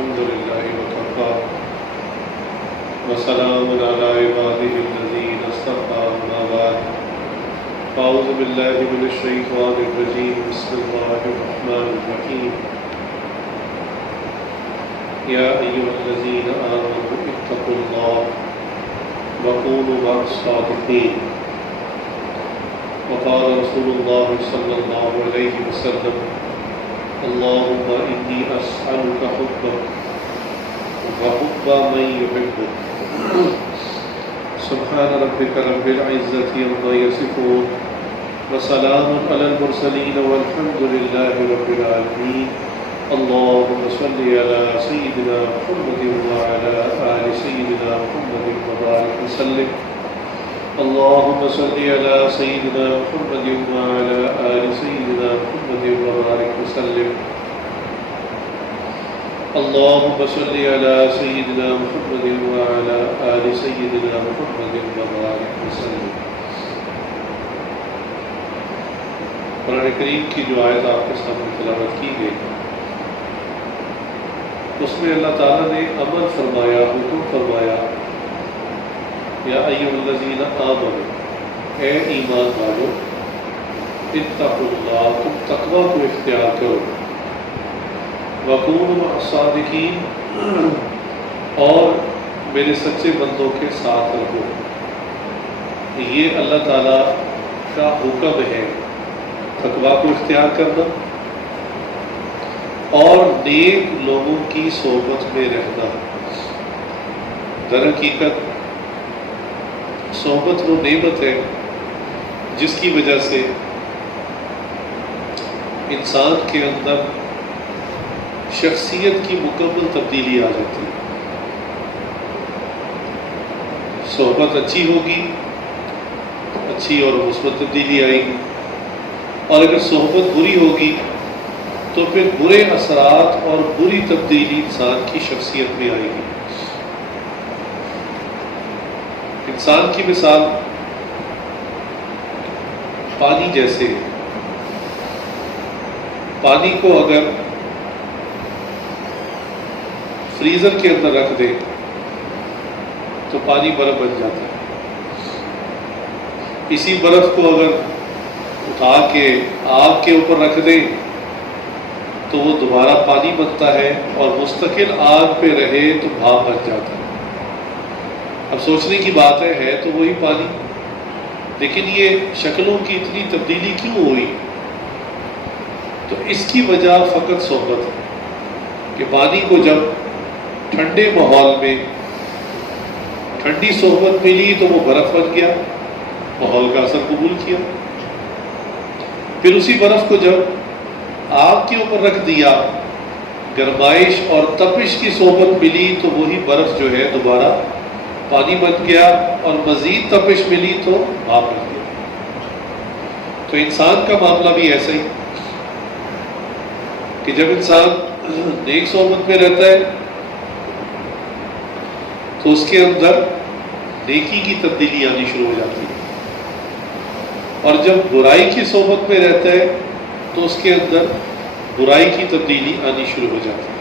الحمد لله وكفى وسلام على عباده الذين اصطفى أما بعد أعوذ بالله من الشيطان الرجيم بسم الله الرحمن الرحيم يا أيها الذين آمنوا اتقوا الله وكونوا مع الصادقين وقال رسول الله صلى الله عليه وسلم اللهم إني أسألك حبك وحب من يحبك سبحان ربك رب العزة عما يصفون وسلام على المرسلين والحمد لله رب العالمين اللهم صل على سيدنا محمد وعلى آل سيدنا محمد وبارك وسلم اللهم صل على سيدنا محمد وعلى آل سيدنا محمد وبارك وسلم اللهم صل على سيدنا محمد وعلى آل سيدنا محمد وبارك وسلم۔ قرآن کریم کی جو آیت آپ کے سامنے تلاوت کی گئی اس میں اللہ تعالیٰ نے امر فرمایا، حکم فرمایا، یا ایھا الذین آمنوا، اے ایمان والو، اتقوا اللہ، تم تقوی کو اختیار کرو، وکونوا مع الصادقین، اور میرے سچے بندوں کے ساتھ رہو۔ یہ اللہ تعالیٰ کا حکم ہے، تقوی کو اختیار کرنا اور نیک لوگوں کی صحبت میں رہنا۔ در حقیقت صحبت وہ نعمت ہے جس کی وجہ سے انسان کے اندر شخصیت کی مکمل تبدیلی آ جاتی ہے۔ صحبت اچھی ہوگی، اچھی اور مثبت تبدیلی آئے گی، اور اگر صحبت بری ہوگی تو پھر برے اثرات اور بری تبدیلی انسان کی شخصیت میں آئے گی۔ انسان کی مثال پانی جیسے ہے۔ پانی کو اگر فریزر کے اندر رکھ دے تو پانی برف بن جاتا ہے۔ اسی برف کو اگر اٹھا کے آگ کے اوپر رکھ دے تو وہ دوبارہ پانی بنتا ہے، اور مستقل آگ پہ رہے تو بھاپ بن جاتا ہے۔ اب سوچنے کی بات ہے تو وہی پانی، لیکن یہ شکلوں کی اتنی تبدیلی کیوں ہوئی؟ تو اس کی وجہ فقط صحبت ہے کہ پانی کو جب ٹھنڈے ماحول میں ٹھنڈی صحبت ملی تو وہ برف بن گیا، ماحول کا اثر قبول کیا۔ پھر اسی برف کو جب آگ کے اوپر رکھ دیا، گرمائش اور تپش کی صحبت ملی تو وہی برف جو ہے دوبارہ پانی بن گیا، اور مزید تپش ملی تو بھاپ بن گیا۔ تو انسان کا معاملہ بھی ایسا ہی کہ جب انسان نیک صحبت میں رہتا ہے تو اس کے اندر نیکی کی تبدیلی آنی شروع ہو جاتی ہے، اور جب برائی کی صحبت میں رہتا ہے تو اس کے اندر برائی کی تبدیلی آنی شروع ہو جاتی ہے۔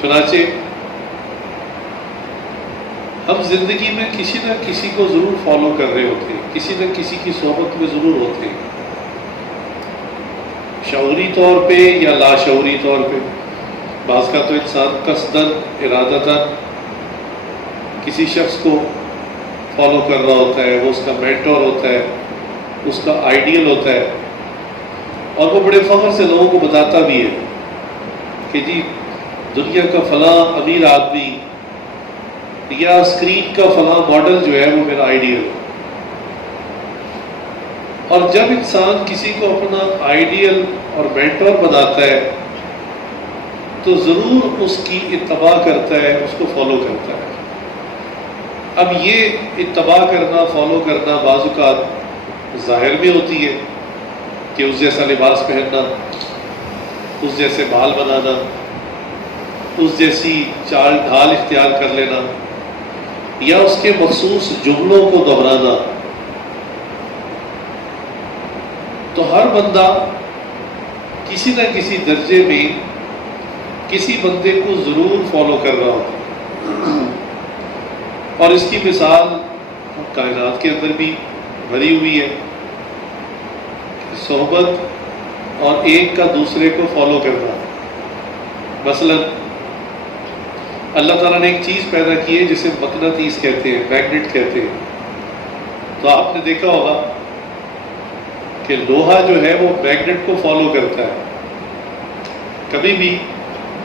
چنانچہ ہم زندگی میں کسی نہ کسی کو ضرور فالو کر رہے ہوتے ہیں، کسی نہ کسی کی صحبت میں ضرور ہوتے ہیں، شعوری طور پہ یا لاشعوری طور پہ۔ بعض کا تو انسان قصداً ارادتاً کسی شخص کو فالو کر رہا ہوتا ہے، وہ اس کا مینٹور ہوتا ہے، اس کا آئیڈیل ہوتا ہے، اور وہ بڑے فخر سے لوگوں کو بتاتا بھی ہے کہ جی دنیا کا فلاں امیر آدمی یا اسکرین کا فلاں ماڈل جو ہے وہ میرا آئیڈیل ہے۔ اور جب انسان کسی کو اپنا آئیڈیل اور مینٹور بناتا ہے تو ضرور اس کی اتباع کرتا ہے، اس کو فالو کرتا ہے۔ اب یہ اتباع کرنا، فالو کرنا بعض اوقات ظاہر میں ہوتی ہے کہ اس جیسا لباس پہننا، اس جیسے بال بنانا، اس جیسی چال ڈھال اختیار کر لینا، یا اس کے مخصوص جملوں کو دہرانا۔ تو ہر بندہ کسی نہ کسی درجے میں کسی بندے کو ضرور فالو کر رہا ہوتا ہے، اور اس کی مثال کائنات کے اندر بھی بھری ہوئی ہے، صحبت اور ایک کا دوسرے کو فالو کرنا۔ مثلا اللہ تعالیٰ نے ایک چیز پیدا کی ہے جسے مقناطیس کہتے ہیں، میگنیٹ کہتے ہیں۔ تو آپ نے دیکھا ہوگا کہ لوہا جو ہے وہ میگنیٹ کو فالو کرتا ہے، کبھی بھی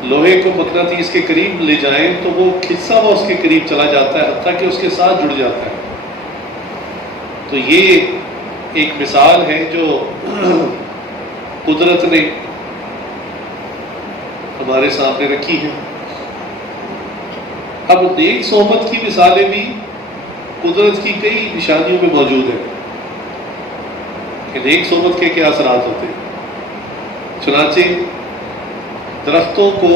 لوہے کو مقناطیس کے قریب لے جائیں تو وہ کھنچا ہوا اس کے قریب چلا جاتا ہے، حتیٰ کہ اس کے ساتھ جڑ جاتا ہے۔ تو یہ ایک مثال ہے جو قدرت نے ہمارے سامنے رکھی ہے۔ اب نیک صحبت کی مثالیں بھی قدرت کی کئی نشانیوں میں موجود ہیں کہ نیک صحبت کے کیا اثرات ہوتے ہیں۔ چنانچہ درختوں کو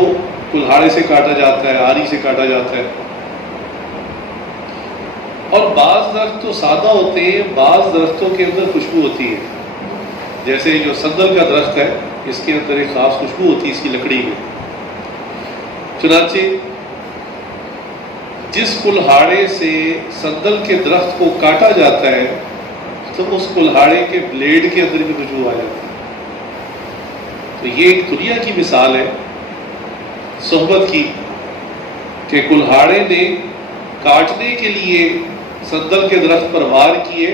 کلہاڑے سے کاٹا جاتا ہے، آری سے کاٹا جاتا ہے، اور بعض درخت تو سادہ ہوتے ہیں، بعض درختوں کے اندر خوشبو ہوتی ہے، جیسے جو سندل کا درخت ہے اس کے اندر ایک خاص خوشبو ہوتی ہے اس کی لکڑی میں۔ چنانچہ جس کلہاڑے سے سندل کے درخت کو کاٹا جاتا ہے تو اس کلہاڑے کے بلیڈ کے اندر بھی خوشبو آ جاتی ہے۔ تو یہ ایک دنیا کی مثال ہے صحبت کی کہ کلہاڑے نے کاٹنے کے لیے سندل کے درخت پر وار کیے،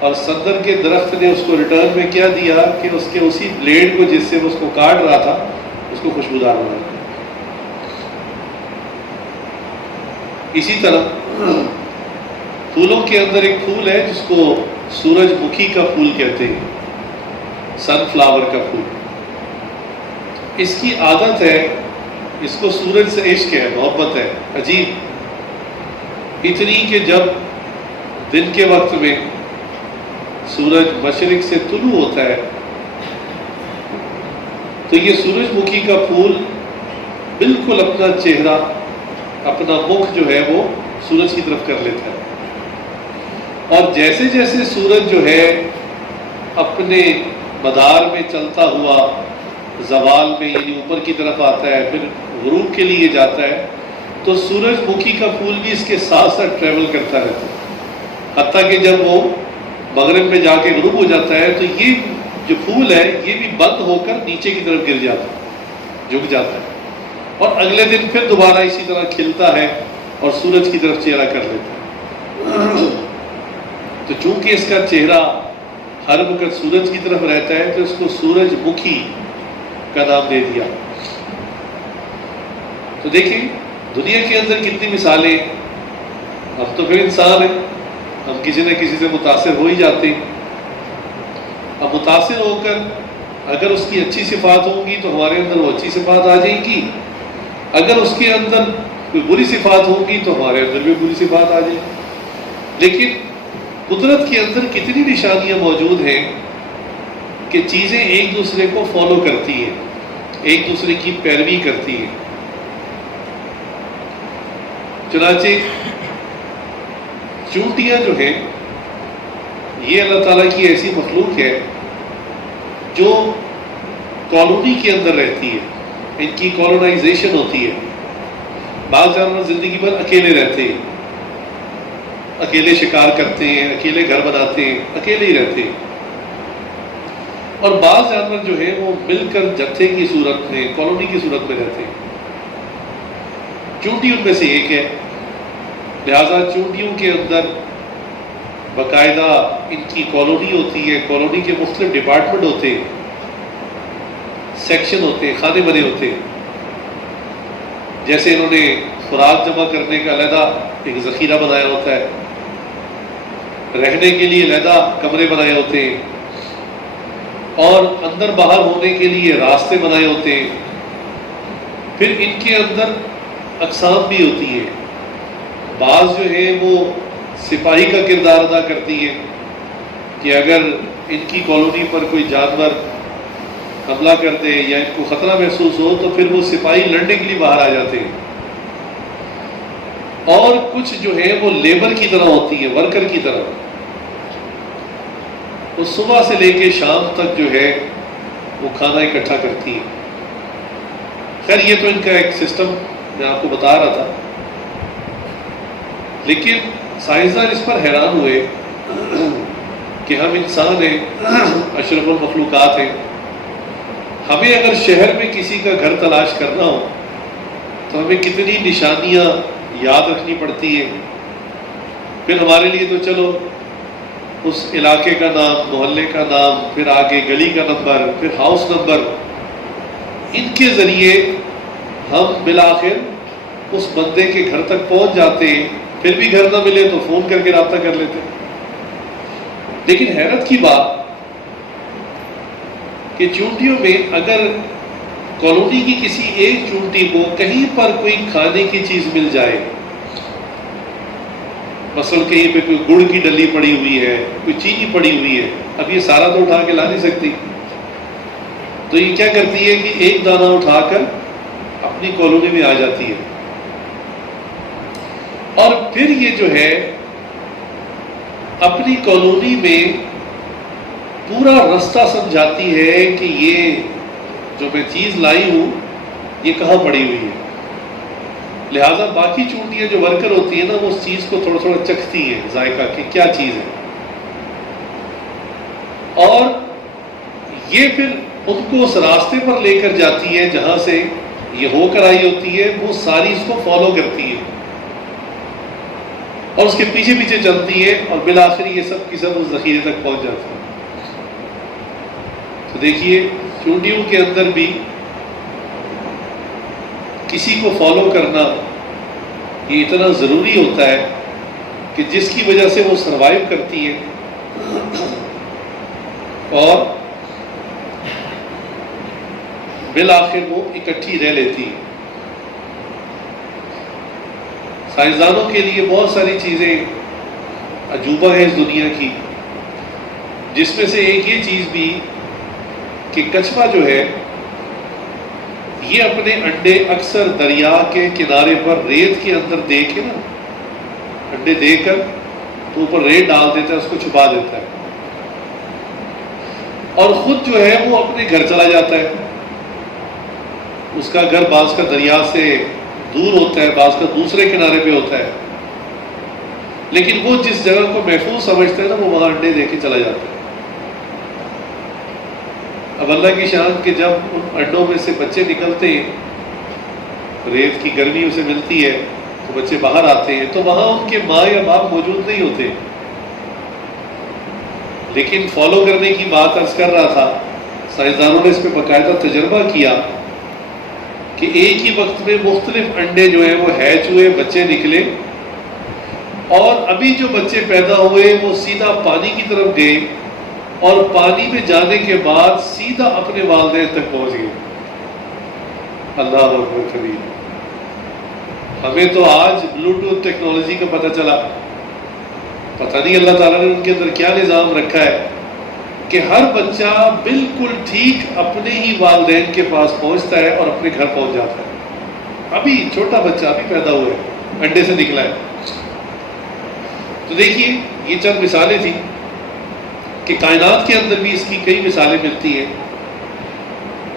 اور سندل کے درخت نے اس کو ریٹرن میں کیا دیا کہ اس کے اسی بلیڈ کو جس سے وہ اس کو کاٹ رہا تھا اس کو خوشبودار بنا دیا۔ اسی طرح پھولوں کے اندر ایک پھول ہے جس کو سورج مکھی کا پھول کہتے ہیں، سن فلاور کا پھول۔ اس کی عادت ہے، اس کو سورج سے عشق ہے، محبت ہے، عجیب اتنی کہ جب دن کے وقت میں سورج مشرق سے طلوع ہوتا ہے تو یہ سورج مکھی کا پھول بالکل اپنا چہرہ، اپنا مکھ جو ہے وہ سورج کی طرف کر لیتا ہے، اور جیسے جیسے سورج جو ہے اپنے مدار میں چلتا ہوا زوال میں یعنی اوپر کی طرف آتا ہے، پھر غروب کے لیے جاتا ہے، تو سورج مکھی کا پھول بھی اس کے ساتھ ساتھ ٹریول کرتا رہتا ہے، حتیٰ کہ جب وہ مغرب میں جا کے غروب ہو جاتا ہے تو یہ جو پھول ہے یہ بھی بند ہو کر نیچے کی طرف گر جاتا ہے، جھک جاتا ہے، اور اگلے دن پھر دوبارہ اسی طرح کھلتا ہے اور سورج کی طرف چہرہ کر لیتا ہے۔ تو چونکہ اس کا چہرہ ہر وقت سورج کی طرف رہتا ہے تو اس کو سورج مکھی کا نام دے دیا۔ تو دیکھیں دنیا کے اندر کتنی مثالیں، اب تو پھر انسان ہے، ہم کسی نہ کسی سے متاثر ہو ہی جاتے ہیں۔ اب متاثر ہو کر اگر اس کی اچھی صفات ہوں گی تو ہمارے اندر وہ اچھی صفات آ جائیں گی، اگر اس کے اندر کوئی بری صفات ہوں گی تو ہمارے اندر بھی بری صفات آ جائیں گی۔ لیکن قدرت کے اندر کتنی نشانیاں موجود ہیں کہ چیزیں ایک دوسرے کو فالو کرتی ہیں، ایک دوسرے کی پیروی کرتی ہیں۔ چنانچہ چونٹیاں جو ہیں یہ اللہ تعالیٰ کی ایسی مخلوق ہے جو کالونی کے اندر رہتی ہے، ان کی کالونائزیشن ہوتی ہے۔ بعض جانور زندگی بھر اکیلے رہتے ہیں، اکیلے شکار کرتے ہیں، اکیلے گھر بناتے ہیں، اکیلے ہی رہتے ہیں، اور بعض جانور جو ہیں وہ مل کر جتھے کی صورت میں، کالونی کی صورت میں رہتے ہیں۔ چونٹی ان میں سے ایک ہے، لہذا چونٹیوں کے اندر باقاعدہ ان کی کالونی ہوتی ہے، کالونی کے مختلف ڈپارٹمنٹ ہوتے ہیں، سیکشن ہوتے ہیں، خانے بنے ہوتے ہیں۔ جیسے انہوں نے خوراک جمع کرنے کا علیحدہ ایک ذخیرہ بنایا ہوتا ہے، رہنے کے لیے علیحدہ کمرے بنائے ہوتے ہیں، اور اندر باہر ہونے کے لیے راستے بنائے ہوتے ہیں۔ پھر ان کے اندر اقسام بھی ہوتی ہے، بعض جو ہے وہ سپاہی کا کردار ادا کرتی ہے کہ اگر ان کی کالونی پر کوئی جانور حملہ کر دے یا ان کو خطرہ محسوس ہو تو پھر وہ سپاہی لڑنے کے لیے باہر آ جاتے ہیں، اور کچھ جو ہے وہ لیبر کی طرح ہوتی ہے، ورکر کی طرح۔ وہ صبح سے لے کے شام تک جو ہے وہ کھانا اکٹھا کرتی ہے. خیر یہ تو ان کا ایک سسٹم میں آپ کو بتا رہا تھا، لیکن سائنسدان اس پر حیران ہوئے کہ ہم انسان ہیں، اشرف المخلوقات ہیں، ہمیں اگر شہر میں کسی کا گھر تلاش کرنا ہو تو ہمیں کتنی نشانیاں یاد رکھنی پڑتی ہیں. پھر ہمارے لیے تو چلو اس علاقے کا نام، محلے کا نام، پھر آگے گلی کا نمبر، پھر ہاؤس نمبر، ان کے ذریعے ہم بالآخر اس بندے کے گھر تک پہنچ جاتے ہیں. پھر بھی گھر نہ ملے تو فون کر کے رابطہ کر لیتے ہیں. لیکن حیرت کی بات کہ چونٹیوں میں اگر کالونی کی کسی ایک چونٹی کو کہیں پر کوئی کھانے کی چیز مل جائے، مثلا کہیں پہ کوئی گڑ کی ڈلی پڑی ہوئی ہے، کوئی چینی پڑی ہوئی ہے، اب یہ سارا تو اٹھا کے لا نہیں سکتی، تو یہ کیا کرتی ہے کہ ایک دانہ اٹھا کر اپنی کالونی میں آ جاتی ہے. اور پھر یہ جو ہے اپنی کالونی میں پورا رستہ سمجھاتی ہے کہ یہ جو میں چیز لائی ہوں یہ کہاں پڑی ہوئی ہے. لہٰذا باقی چونٹیاں جو ورکر ہوتی ہیں نا، وہ اس چیز کو تھوڑا تھوڑا چکھتی ہیں ذائقہ کہ کیا چیز ہے، اور یہ پھر ان کو اس راستے پر لے کر جاتی ہے جہاں سے یہ ہو کر آئی ہوتی ہے. وہ ساری اس کو فالو کرتی ہے اور اس کے پیچھے پیچھے چلتی ہے، اور بالآخر یہ سب کی سب اس ذخیرے تک پہنچ جاتی ہے. تو دیکھیے چونٹیوں کے اندر بھی کسی کو فالو کرنا یہ اتنا ضروری ہوتا ہے کہ جس کی وجہ سے وہ سروائیو کرتی ہے اور بالآخر وہ اکٹھی رہ لیتی ہے. سائنسدانوں کے لیے بہت ساری چیزیں عجوبہ ہے اس دنیا کی، جس میں سے ایک یہ چیز بھی کہ کچھوا جو ہے یہ اپنے انڈے اکثر دریا کے کنارے پر ریت کے اندر دے کے نا، انڈے دے کر تو اوپر ریت ڈال دیتا ہے، اس کو چھپا دیتا ہے، اور خود جو ہے وہ اپنے گھر چلا جاتا ہے. اس کا گھر بعض کا دریا سے دور ہوتا ہے، بعض کا دوسرے کنارے پہ ہوتا ہے، لیکن وہ جس جگہ کو محفوظ سمجھتا ہے نا، وہ وہاں انڈے دے کے چلا جاتا ہے. اب اللہ کی شان کہ جب ان انڈوں میں سے بچے نکلتے ہیں، ریت کی گرمی اسے ملتی ہے تو بچے باہر آتے ہیں، تو وہاں ان کے ماں یا باپ موجود نہیں ہوتے. لیکن فالو کرنے کی بات عرض کر رہا تھا، سائنسدانوں نے اس پہ باقاعدہ تجربہ کیا کہ ایک ہی وقت میں مختلف انڈے جو ہیں وہ ہیچ ہوئے، بچے نکلے، اور ابھی جو بچے پیدا ہوئے وہ سیدھا پانی کی طرف گئے، اور پانی میں جانے کے بعد سیدھا اپنے والدین تک پہنچ گئے. اللہ اکبر کبیر. ہمیں تو آج بلوٹوتھ ٹیکنالوجی کا پتہ چلا، پتہ نہیں اللہ تعالیٰ نے ان کے اندر کیا نظام رکھا ہے کہ ہر بچہ بالکل ٹھیک اپنے ہی والدین کے پاس پہنچتا ہے اور اپنے گھر پہنچ جاتا ہے. ابھی چھوٹا بچہ ابھی پیدا ہوا ہے، انڈے سے نکلا ہے. تو دیکھیے یہ چند مثالیں تھیں کہ کائنات کے اندر بھی اس کی کئی مثالیں ملتی ہیں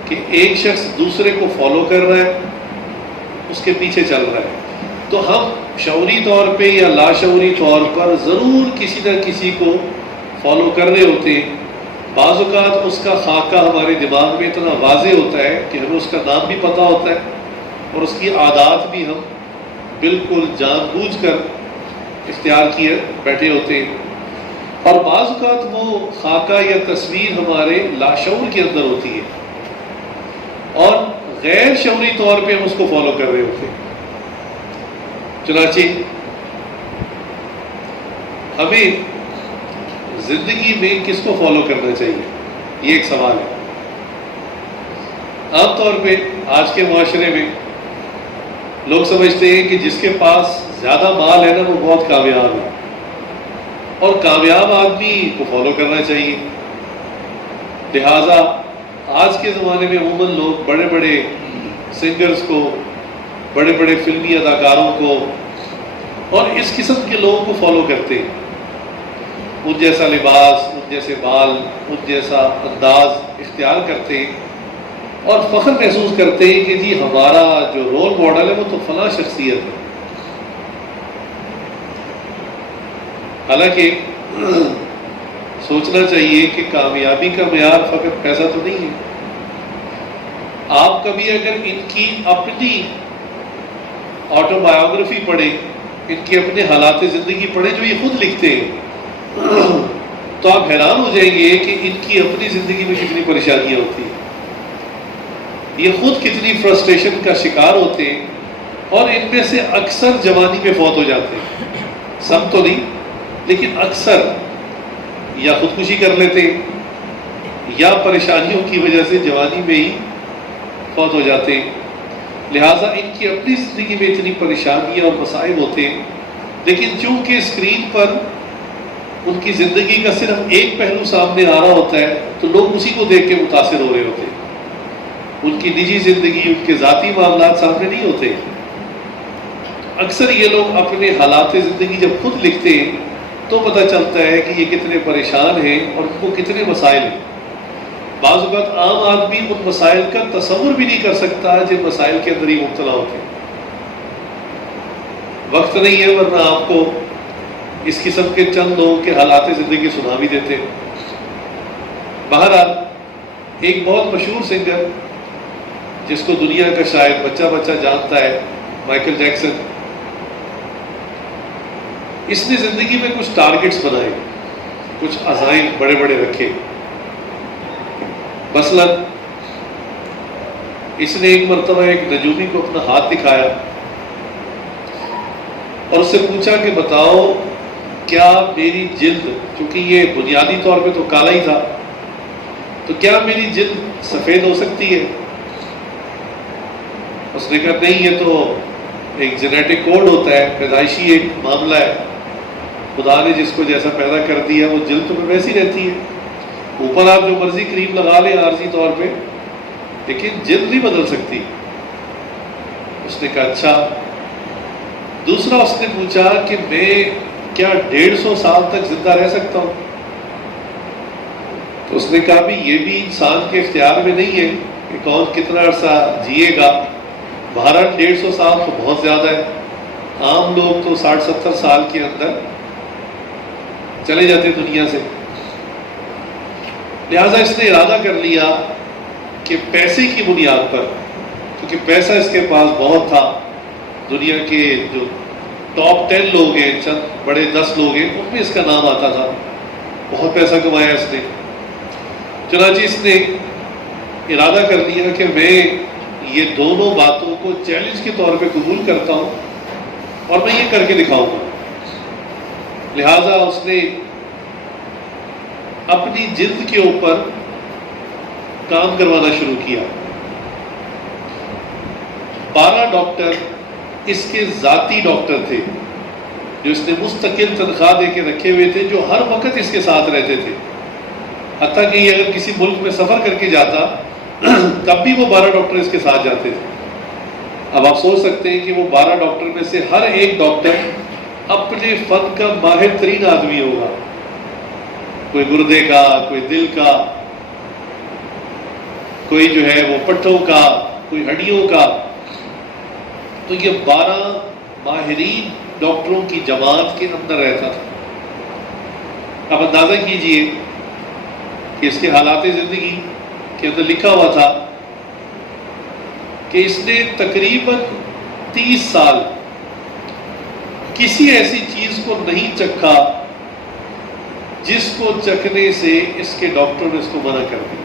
کہ ایک شخص دوسرے کو فالو کر رہا ہے، اس کے پیچھے چل رہا ہے. تو ہم شعوری طور پہ یا لاشعوری طور پر ضرور کسی نہ کسی کو فالو کر رہے ہوتے ہیں. بعض اوقات اس کا خاکہ ہمارے دماغ میں اتنا واضح ہوتا ہے کہ ہمیں اس کا نام بھی پتہ ہوتا ہے، اور اس کی عادات بھی ہم بالکل جان بوجھ کر اختیار کیے بیٹھے ہوتے ہیں. اور بعض اوقات وہ خاکہ یا تصویر ہمارے لاشعور کے اندر ہوتی ہے، اور غیر شعوری طور پہ ہم اس کو فالو کر رہے ہوتے ہیں. چنانچہ ہمیں زندگی میں کس کو فالو کرنا چاہیے، یہ ایک سوال ہے. عام طور پہ آج کے معاشرے میں لوگ سمجھتے ہیں کہ جس کے پاس زیادہ مال ہے نا وہ بہت کامیاب ہے، اور کامیاب آدمی کو فالو کرنا چاہیے. لہٰذا آج کے زمانے میں عموماً لوگ بڑے بڑے سنگرز کو، بڑے بڑے فلمی اداکاروں کو اور اس قسم کے لوگوں کو فالو کرتے ہیں. ان جیسا لباس، ان جیسے بال، ان جیسا انداز اختیار کرتے ہیں اور فخر محسوس کرتے ہیں کہ جی ہمارا جو رول ماڈل ہے وہ تو فلاں شخصیت ہے. حالانکہ سوچنا چاہیے کہ کامیابی کا معیار فقط پیسہ تو نہیں ہے. آپ کبھی اگر ان کی اپنی آٹو بایوگرافی پڑھیں، ان کے اپنے حالات زندگی پڑھیں جو یہ خود لکھتے ہیں، تو آپ حیران ہو جائیں گے کہ ان کی اپنی زندگی میں کتنی پریشانیاں ہوتی ہیں، یہ خود کتنی فرسٹریشن کا شکار ہوتے ہیں، اور ان میں سے اکثر جوانی میں فوت ہو جاتے ہیں. سب تو نہیں لیکن اکثر یا خودکشی کر لیتے ہیں یا پریشانیوں کی وجہ سے جوانی میں ہی فوت ہو جاتے ہیں. لہٰذا ان کی اپنی زندگی میں اتنی پریشانیاں اور مصائب ہوتے ہیں، لیکن چونکہ اسکرین پر ان کی زندگی کا صرف ایک پہلو سامنے آ رہا ہوتا ہے تو لوگ اسی کو دیکھ کے متاثر ہو رہے ہوتے ہیں. ان کی نجی زندگی، ان کے ذاتی معاملات سامنے نہیں ہوتے. اکثر یہ لوگ اپنے حالات زندگی جب خود لکھتے ہیں تو پتہ چلتا ہے کہ یہ کتنے پریشان ہیں اور ان کو کتنے مسائل ہیں. بعض اوقات عام آدمی ان مسائل کا تصور بھی نہیں کر سکتا جن مسائل کے اندر ہی مبتلا ہوتے ہیں. وقت نہیں ہے ورنہ آپ کو اس قسم کے چند لوگوں کے حالات زندگی سنا بھی دیتے. بہرحال ایک بہت مشہور سنگر جس کو دنیا کا شاید بچہ بچہ جانتا ہے، مائیکل جیکسن، اس نے زندگی میں کچھ ٹارگٹس بنائے، کچھ عزائم بڑے بڑے رکھے. مثلا اس نے ایک مرتبہ ایک نجومی کو اپنا ہاتھ دکھایا اور اس سے پوچھا کہ بتاؤ کیا میری جلد، چونکہ یہ بنیادی طور پہ تو کالا ہی تھا، تو کیا میری جلد سفید ہو سکتی ہے؟ اس نے کہا نہیں، یہ تو ایک جینیٹک کوڈ ہوتا ہے، پیدائشی ایک معاملہ ہے، خدا نے جس کو جیسا پیدا کر دیا وہ جلد تو ویسی رہتی ہے، اوپر آپ جو مرضی کریم لگا لیں عارضی طور پہ، لیکن جلد نہیں بدل سکتی. اس نے کہا اچھا. دوسرا اس نے پوچھا کہ میں کیا 150 سال تک زندہ رہ سکتا ہوں؟ تو اس نے کہا بھی یہ بھی انسان کے اختیار میں نہیں ہے کہ کون کتنا عرصہ جیے گا. بہرحال 150 سال تو بہت زیادہ ہے، عام لوگ تو 60-70 سال کے اندر چلے جاتے دنیا سے. لہٰذا اس نے ارادہ کر لیا کہ پیسے کی بنیاد پر، کیونکہ پیسہ اس کے پاس بہت تھا، دنیا کے جو ٹاپ 10 لوگ ہیں، چند بڑے 10 لوگ ہیں، ان میں اس کا نام آتا تھا، بہت پیسہ کمایا اس نے. چنانچہ اس نے ارادہ کر لیا کہ میں یہ دونوں باتوں کو چیلنج کے طور پہ قبول کرتا ہوں اور میں یہ کر کے دکھاؤں گا. لہٰذا اس نے اپنی جلد کے اوپر کام کروانا شروع کیا. 12 ڈاکٹر اس کے ذاتی ڈاکٹر تھے جو اس نے مستقل تنخواہ دے کے رکھے ہوئے تھے، جو ہر وقت اس کے ساتھ رہتے تھے. حتیٰ کہ یہ اگر کسی ملک میں سفر کر کے جاتا تب بھی وہ 12 ڈاکٹر اس کے ساتھ جاتے تھے. اب آپ سوچ سکتے ہیں کہ وہ 12 ڈاکٹر میں سے ہر ایک ڈاکٹر اپنے فن کا ماہر ترین آدمی ہوگا، کوئی گردے کا، کوئی دل کا، کوئی جو ہے وہ پٹھوں کا، کوئی ہڈیوں کا. تو یہ 12 ماہرین ڈاکٹروں کی جماعت کے اندر رہتا تھا. اب اندازہ کیجئے کہ اس کے حالات زندگی کے اندر لکھا ہوا تھا کہ اس نے تقریباً 30 سال کسی ایسی چیز کو نہیں چکھا جس کو چکھنے سے اس کے ڈاکٹر نے اس کو منع کر دیا.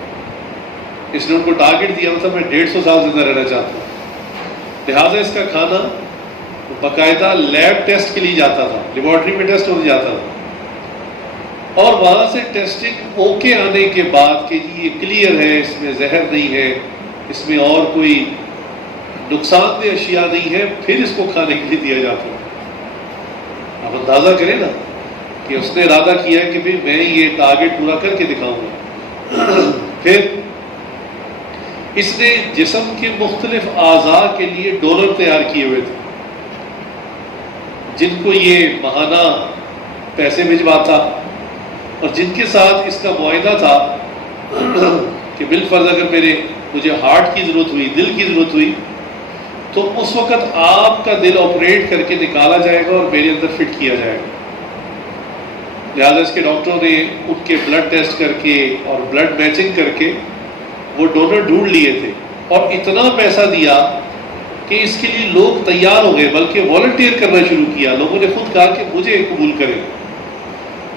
اس نے ان کو ٹارگٹ دیا تھا میں 150 سال زندہ رہنا چاہتا ہوں. لہٰذا اس کا کھانا باقاعدہ لیب ٹیسٹ کے لیے جاتا تھا، لیبارٹری میں ٹیسٹ ہونے جاتا تھا، اور وہاں سے ٹیسٹنگ اوکے آنے کے بعد کہ جی یہ کلیئر ہے، اس میں زہر نہیں ہے، اس میں اور کوئی نقصان دہ اشیاء نہیں ہے، پھر اس کو کھانے کے لیے دیا جاتا ہے. آپ اندازہ کریں نا کہ اس نے ارادہ کیا کہ بھی میں یہ ٹارگٹ پورا کر کے دکھاؤں گا. پھر اس نے جسم کے مختلف اعضاء کے لیے ڈونر تیار کیے ہوئے تھے جن کو یہ ماہانہ پیسے بھجواتا اور جن کے ساتھ اس کا معاہدہ تھا کہ بالفرض اگر مجھے ہارٹ کی ضرورت ہوئی، دل کی ضرورت ہوئی، تو اس وقت آپ کا دل آپریٹ کر کے نکالا جائے گا اور میرے اندر فٹ کیا جائے گا۔ لہٰذا اس کے ڈاکٹروں نے ان کے بلڈ ٹیسٹ کر کے اور بلڈ میچنگ کر کے وہ ڈونر ڈھونڈ لیے تھے، اور اتنا پیسہ دیا کہ اس کے لیے لوگ تیار ہو گئے، بلکہ والنٹیئر کرنا شروع کیا۔ لوگوں نے خود کہا کہ مجھے قبول کریں،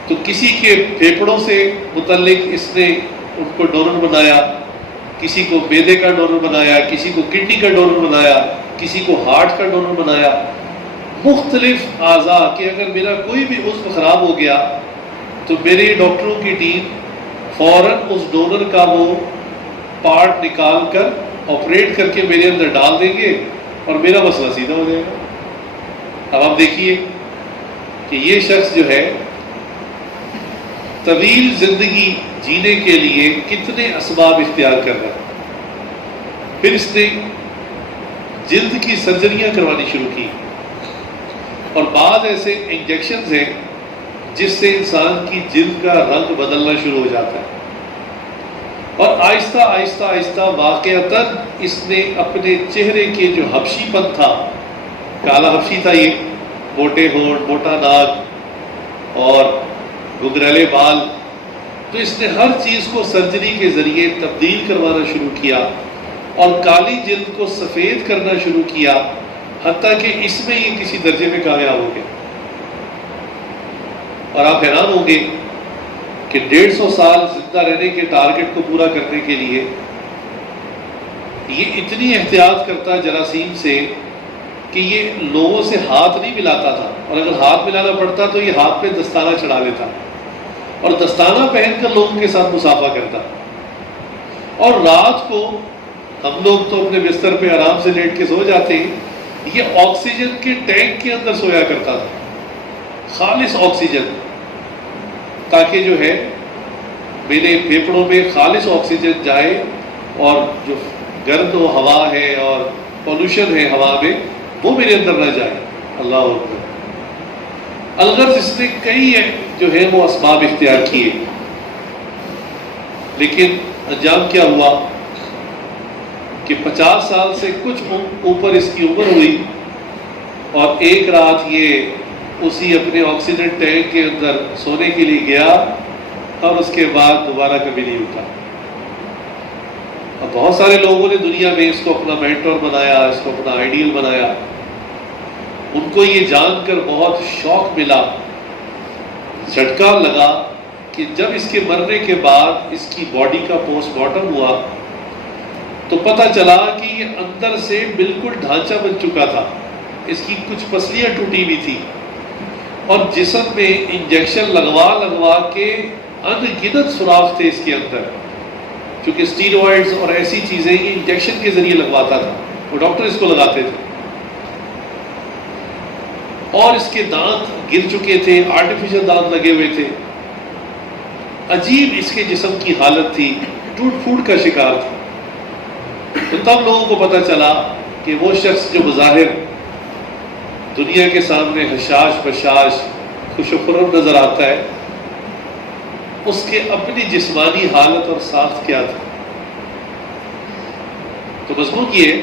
تو کسی کے پھیپھڑوں سے متعلق اس نے ان کو ڈونر بنایا، کسی کو معدے کا ڈونر بنایا، کسی کو کڈنی کا ڈونر بنایا، کسی کو ہارٹ کا ڈونر بنایا، مختلف اعضاء کہ اگر میرا کوئی بھی عضو خراب ہو گیا تو میرے ڈاکٹروں کی ٹیم فوراً اس ڈونر کا وہ پارٹ نکال کر آپریٹ کر کے میرے اندر ڈال دیں گے اور میرا مسئلہ سیدھا ہو جائے گا۔ اب آپ دیکھیے کہ یہ شخص جو ہے طویل زندگی جینے کے لیے کتنے اسباب اختیار کر رہا ہے۔ پھر اس نے جلد کی سرجریاں کروانی شروع کی، اور بعض ایسے انجیکشنز ہیں جس سے انسان کی جلد کا رنگ بدلنا شروع ہو جاتا ہے، اور آہستہ آہستہ آہستہ واقعتاً اس نے اپنے چہرے کے جو حبشی پن تھا، کالا حبشی تھا، یہ موٹے ہونٹ، موٹا ناک اور گگریلے بال، تو اس نے ہر چیز کو سرجری کے ذریعے تبدیل کروانا شروع کیا اور کالی جلد کو سفید کرنا شروع کیا، حتیٰ کہ اس میں یہ کسی درجے میں کامیاب ہو گیا۔ اور آپ حیران ہوں گے کہ 150 سال زندہ رہنے کے ٹارگٹ کو پورا کرنے کے لیے یہ اتنی احتیاط کرتا جراثیم سے کہ یہ لوگوں سے ہاتھ نہیں ملاتا تھا، اور اگر ہاتھ ملانا پڑتا تو یہ ہاتھ پہ دستانہ چڑھا لیتا اور دستانہ پہن کر لوگوں کے ساتھ مصافحہ کرتا، اور رات کو ہم لوگ تو اپنے بستر پہ آرام سے لیٹ کے سو جاتے ہیں، یہ آکسیجن کے ٹینک کے اندر سویا کرتا تھا، خالص آکسیجن، تاکہ جو ہے میرے پھیپھڑوں میں خالص آکسیجن جائے اور جو گرد و ہوا ہے اور پولوشن ہے ہوا میں وہ میرے اندر نہ جائے۔ اللہ اکبر۔ الغرض اس نے کئی جو ہے وہ اسباب اختیار کیے، لیکن انجام کیا ہوا کہ 50 سال سے کچھ اوپر اس کی عمر ہوئی، اور ایک رات یہ اسی اپنے آکسیجن ٹینک کے اندر سونے کے لیے گیا، اور اس کے بعد دوبارہ کبھی نہیں اٹھا۔ اب بہت سارے لوگوں نے دنیا میں اس کو اپنا مینٹور بنایا، اس کو اپنا آئیڈیل بنایا، ان کو یہ جان کر بہت شوق ملا، جھٹکا لگا کہ جب اس کے مرنے کے بعد اس کی باڈی کا پوسٹ مارٹم ہوا تو پتہ چلا کہ یہ اندر سے بالکل ڈھانچہ بن چکا تھا، اس کی کچھ پسلیاں ٹوٹی ہوئی تھی، اور جسم میں انجیکشن لگوا کے ان گنت سوراخ تھے اس کے اندر، چونکہ اسٹیرائڈز اور ایسی چیزیں یہ انجیکشن کے ذریعے لگواتا تھا، وہ ڈاکٹر اس کو لگاتے تھے، اور اس کے دانت گر چکے تھے، آرٹیفیشل دانت لگے ہوئے تھے، عجیب اس کے جسم کی حالت تھی، ٹوٹ پھوٹ کا شکار تھا۔ تو تب لوگوں کو پتہ چلا کہ وہ شخص جو بظاہر دنیا کے سامنے حشاش بشاش خوش و خرم نظر آتا ہے، اس کے اپنی جسمانی حالت اور ساخت کیا تھا۔ تو مضمون یہ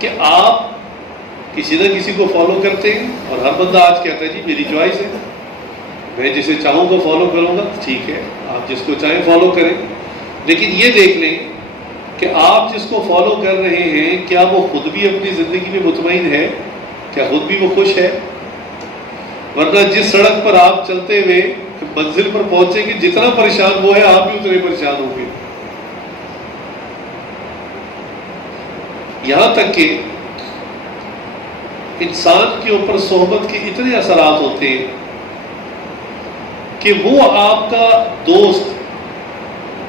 کہ آپ کسی نہ کسی کو فالو کرتے ہیں، اور ہر بندہ آج کہتا ہے جی میری چوائس ہے، میں جسے چاہوں گا فالو کروں گا، ٹھیک ہے آپ جس کو چاہیں فالو کریں، لیکن یہ دیکھ لیں کہ آپ جس کو فالو کر رہے ہیں کیا وہ خود بھی اپنی زندگی میں مطمئن ہے، کیا خود بھی وہ خوش ہے؟ ورنہ جس سڑک پر آپ چلتے ہوئے منزل پر پہنچیں گے، جتنا پریشان وہ ہے آپ بھی اتنے پریشان ہوں گے۔ یہاں تک کہ انسان کے اوپر صحبت کے اتنے اثرات ہوتے ہیں کہ وہ آپ کا دوست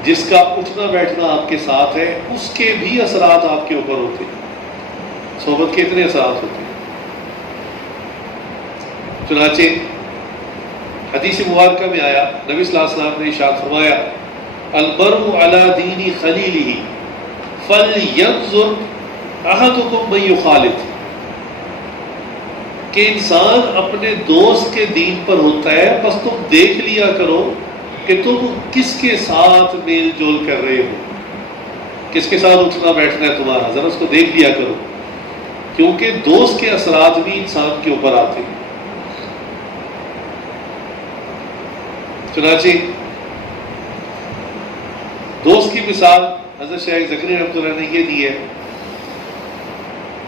جس کا اٹھنا بیٹھنا آپ کے ساتھ ہے، اس کے بھی اثرات آپ کے اوپر ہوتے ہیں۔ صحبت کے اتنے اثرات ہوتے ہیں۔ چنانچہ حدیث مبارکہ میں آیا، نبی صلی اللہ علیہ وسلم نے ارشاد فرمایا، المرء علی دین خلیلہ فلینظر احدکم من یخالط، کہ انسان اپنے دوست کے دین پر ہوتا ہے، بس تم دیکھ لیا کرو کہ تم کس کے ساتھ میل جول کر رہے ہو، کس کے ساتھ اٹھنا بیٹھنا ہے تمہارا، ذرا اس کو دیکھ لیا کرو، کیونکہ دوست کے اثرات بھی انسان کے اوپر آتے ہیں۔ چنانچہ دوست کی مثال حضرت شیخ زکریا رحمۃ اللہ نے یہ دی ہے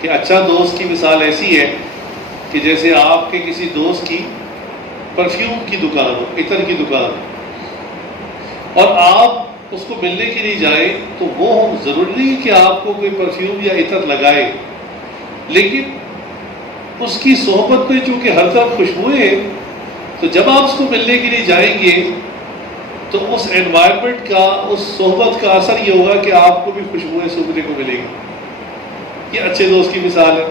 کہ اچھا دوست کی مثال ایسی ہے کہ جیسے آپ کے کسی دوست کی پرفیوم کی دکان ہو، عطر کی دکان ہو، اور آپ اس کو ملنے کے لیے جائیں تو وہ ضروری نہیں کہ آپ کو کوئی پرفیوم یا عطر لگائے، لیکن اس کی صحبت میں چونکہ ہر طرف خوشبوئیں ہیں، تو جب آپ اس کو ملنے کے لیے جائیں گے تو اس انوائرمنٹ کا، اس صحبت کا اثر یہ ہوگا کہ آپ کو بھی خوشبوئیں سونگھنے کو ملے گی۔ یہ اچھے دوست کی مثال ہے۔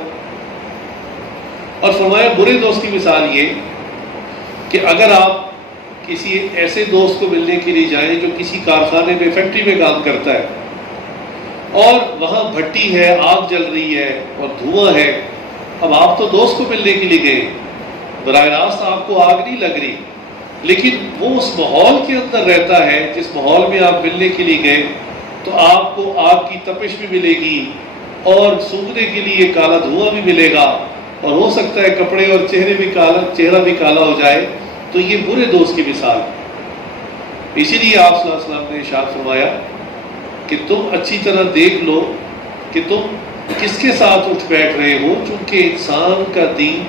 اور فرمایا برے دوست کی مثال یہ کہ اگر آپ کسی ایسے دوست کو ملنے کے لیے جائیں جو کسی کارخانے میں، فیکٹری میں کام کرتا ہے، اور وہاں بھٹی ہے، آگ جل رہی ہے اور دھواں ہے، اب آپ تو دوست کو ملنے کے لیے گئے، براہ راست آپ کو آگ نہیں لگ رہی، لیکن وہ اس ماحول کے اندر رہتا ہے جس ماحول میں آپ ملنے کے لیے گئے، تو آپ کو آگ کی تپش بھی ملے گی اور سونگھنے کے لیے کالا دھواں بھی ملے گا، اور ہو سکتا ہے کپڑے اور چہرہ بھی کالا ہو جائے۔ تو یہ برے دوست کی مثال ہے۔ اسی لیے آپ صلی اللہ علیہ وسلم نے ارشاد فرمایا کہ تم اچھی طرح دیکھ لو کہ تم کس کے ساتھ اٹھ بیٹھ رہے ہو، چونکہ انسان کا دین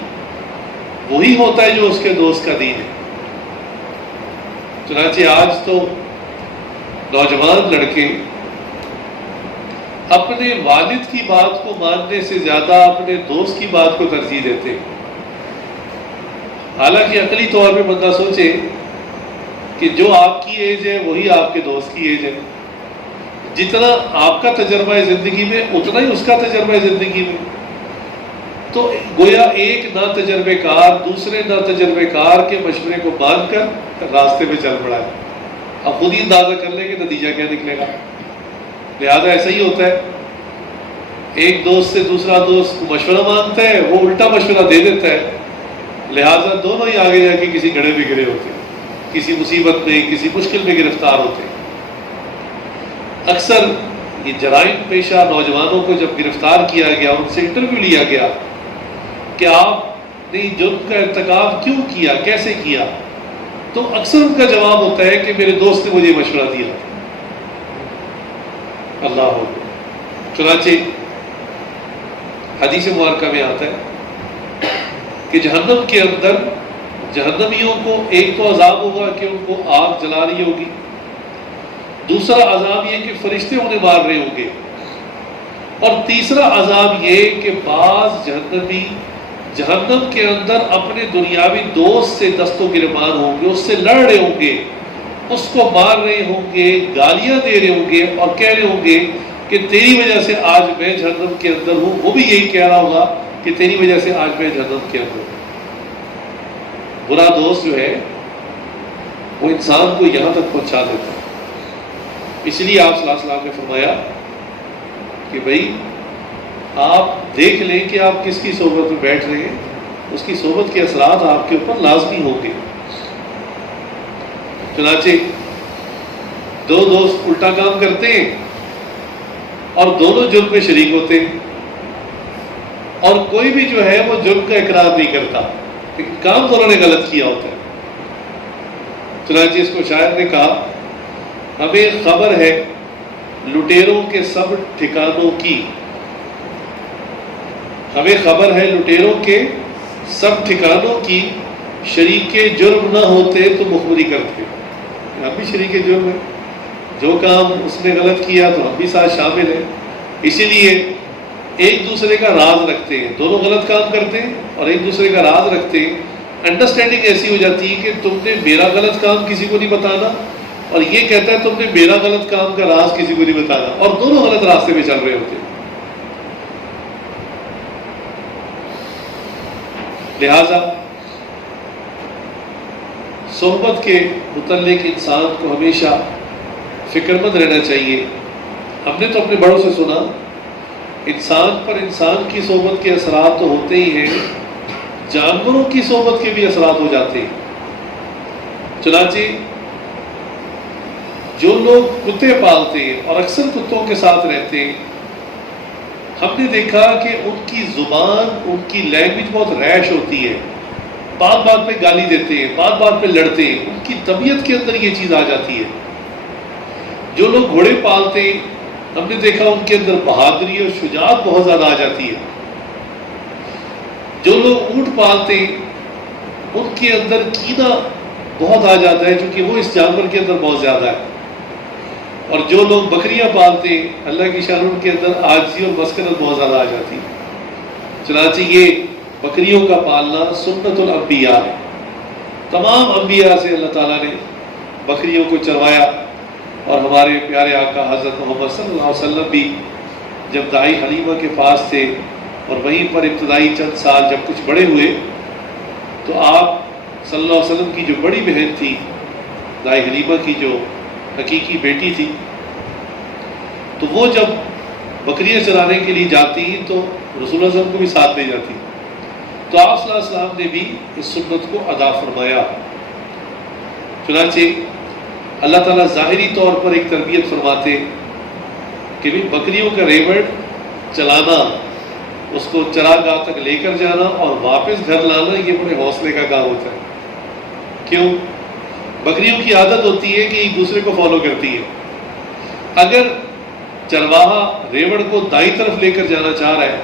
وہی ہوتا ہے جو اس کے دوست کا دین ہے۔ چنانچہ آج تو نوجوان لڑکے اپنے والد کی بات کو ماننے سے زیادہ اپنے دوست کی بات کو ترجیح دیتے ہیں۔ حالانکہ عقلی طور پہ بندہ سوچے کہ جو آپ کی ایج ہے وہی آپ کے دوست کی ایج ہے، جتنا آپ کا تجربہ ہے زندگی میں اتنا ہی اس کا تجربہ ہے زندگی میں، تو گویا ایک ناتجربے کار دوسرے ناتجربے کار کے مشورے کو مان کر راستے پہ چل پڑا ہے۔ اب خود ہی اندازہ کر لیں کہ نتیجہ کیا نکلے گا۔ لہذا ایسا ہی ہوتا ہے، ایک دوست سے دوسرا دوست مشورہ مانگتا ہے، وہ الٹا مشورہ دے دیتا ہے، لہذا دونوں ہی آگے جا کے کسی گڑھے میں گرے ہوتے ہیں، کسی مصیبت میں، کسی مشکل میں گرفتار ہوتے ہیں۔ اکثر یہ جرائم پیشہ نوجوانوں کو جب گرفتار کیا گیا، ان سے انٹرویو لیا گیا کہ آپ نے جرم کا ارتکاب کیوں کیا، کیسے کیا، تو اکثر ان کا جواب ہوتا ہے کہ میرے دوست نے مجھے مشورہ دیا۔ اللہ اکبر۔ چنانچہ حدیث مبارکہ میں آتا ہے کہ جہنم کے اندر جہنمیوں کو ایک تو عذاب ہوگا کہ ان کو آگ جلا رہی ہوگی، دوسرا عذاب یہ کہ فرشتے انہیں مار رہے ہوں گے، اور تیسرا عذاب یہ کہ بعض جہنمی جہنم کے اندر اپنے دنیاوی دوست سے دست و گریبان ہوں گے، اس سے لڑ رہے ہوں گے، اس کو مار رہے ہوں گے، گالیاں دے رہے ہوں گے، اور کہہ رہے ہوں گے کہ تیری وجہ سے آج میں جہنم کے اندر ہوں۔ وہ بھی یہی کہہ رہا ہوگا کہ تیری وجہ سے آج میں جہنم کے اندر ہوں۔ برا دوست جو ہے وہ انسان کو یہاں تک پہنچا دیتا ہے۔ اس لیے آپ صلی اللہ علیہ وسلم نے فرمایا کہ بھائی آپ دیکھ لیں کہ آپ کس کی صحبت میں بیٹھ رہے ہیں، اس کی صحبت کے اثرات آپ کے اوپر لازمی ہوں گے۔ چنانچہ دو دوست الٹا کام کرتے ہیں اور دونوں جرم میں شریک ہوتے ہیں، اور کوئی بھی جو ہے وہ جرم کا اقرار نہیں کرتا، لیکن کام دونوں نے غلط کیا ہوتا ہے۔ چنانچہ اس کو شاعر نے کہا، ہمیں خبر ہے لٹیروں کے سب ٹھکانوں کی، ہمیں خبر ہے لٹیروں کے سب ٹھکانوں کی، شریک جرم نہ ہوتے تو مخبری کرتے۔ ہم بھی شریک جرم ہیں، جو کام اس نے غلط کیا تو ہم بھی ساتھ شامل ہیں، اسی لیے ایک دوسرے کا راز رکھتے ہیں، دونوں غلط کام کرتے ہیں اور ایک دوسرے کا راز رکھتے ہیں۔ انڈرسٹینڈنگ ایسی ہو جاتی ہے کہ تم نے میرا غلط کام کسی کو نہیں بتانا، اور یہ کہتا ہے تم نے میرا غلط کام کا راز کسی کو نہیں بتانا، اور دونوں غلط راستے پہ چل رہے ہوتے ہیں۔ لہذا صحبت کے متعلق انسان کو ہمیشہ فکر مند رہنا چاہیے۔ ہم نے تو اپنے بڑوں سے سنا، انسان پر انسان کی صحبت کے اثرات تو ہوتے ہی ہیں، جانوروں کی صحبت کے بھی اثرات ہو جاتے ہیں۔ چنانچہ جو لوگ کتے پالتے ہیں اور اکثر کتوں کے ساتھ رہتے ہیں، ہم نے دیکھا کہ ان کی زبان، ان کی لینگویج بہت ریش ہوتی ہے، بات بات پہ گالی دیتے ہیں، بات بات پہ لڑتے ہیں، ان کی طبیعت کے اندر یہ چیز آ جاتی ہے۔ جو لوگ گھوڑے پالتے ہیں، ہم نے دیکھا ان کے اندر بہادری اور شجاعت بہت زیادہ آ جاتی ہے۔ جو لوگ اونٹ پالتے ہیں، ان کے اندر کینہ بہت آ جاتا ہے، کیونکہ وہ اس جانور کے اندر بہت زیادہ ہے۔ اور جو لوگ بکریاں پالتے ہیں، اللہ کی شان ان کے اندر عاجزی اور مسکنت بہت زیادہ آ جاتی ہے۔ چنانچہ یہ بکریوں کا پالنا سنت الانبیاء ہے۔ تمام انبیاء سے اللہ تعالیٰ نے بکریوں کو چروایا، اور ہمارے پیارے آقا حضرت محمد صلی اللہ علیہ وسلم بھی جب دائی حلیمہ کے پاس تھے اور وہیں پر ابتدائی چند سال جب کچھ بڑے ہوئے، تو آپ صلی اللہ علیہ وسلم کی جو بڑی بہن تھی، دائی حلیمہ کی جو حقیقی بیٹی تھی، تو وہ جب بکریاں چرانے کے لیے جاتی تو رسول اللہ صلی اللہ علیہ وسلم کو بھی ساتھ لے جاتی، تو آپ صلی اللہ علیہ وسلم نے بھی اس سنت کو ادا فرمایا۔ چنانچہ اللہ تعالیٰ ظاہری طور پر ایک تربیت فرماتے کہ بھی بکریوں کا ریوڑ چلانا، اس کو چراگاہ تک لے کر جانا اور واپس گھر لانا، یہ بڑے حوصلے کا کام ہوتا ہے۔ کیوں؟ بکریوں کی عادت ہوتی ہے کہ ایک دوسرے کو فالو کرتی ہے۔ اگر چرواہا ریوڑ کو دائیں طرف لے کر جانا چاہ رہا ہے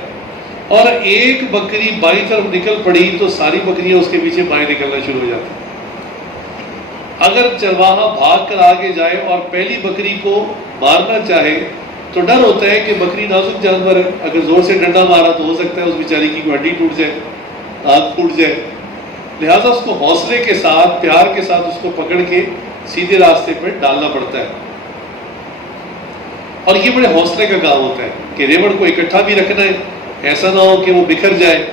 اور ایک بکری بائیں طرف نکل پڑی، تو ساری بکریاں اس کے پیچھے بائیں نکلنا شروع ہو جاتی ہیں۔ اگر چرواہا بھاگ کر آگے جائے اور پہلی بکری کو مارنا چاہے، تو ڈر ہوتا ہے کہ بکری نازک جانور ہے، اگر زور سے ڈنڈا مارا تو ہو سکتا ہے اس بیچاری کی کوئی ہڈی ٹوٹ جائے، ہاتھ پھوٹ جائے، لہٰذا اس کو حوصلے کے ساتھ، پیار کے ساتھ اس کو پکڑ کے سیدھے راستے پر ڈالنا پڑتا ہے۔ اور یہ بڑے حوصلے کا کام ہوتا ہے کہ ریوڑ کو اکٹھا بھی رکھنا ہے، ایسا نہ ہو کہ وہ بکھر جائے۔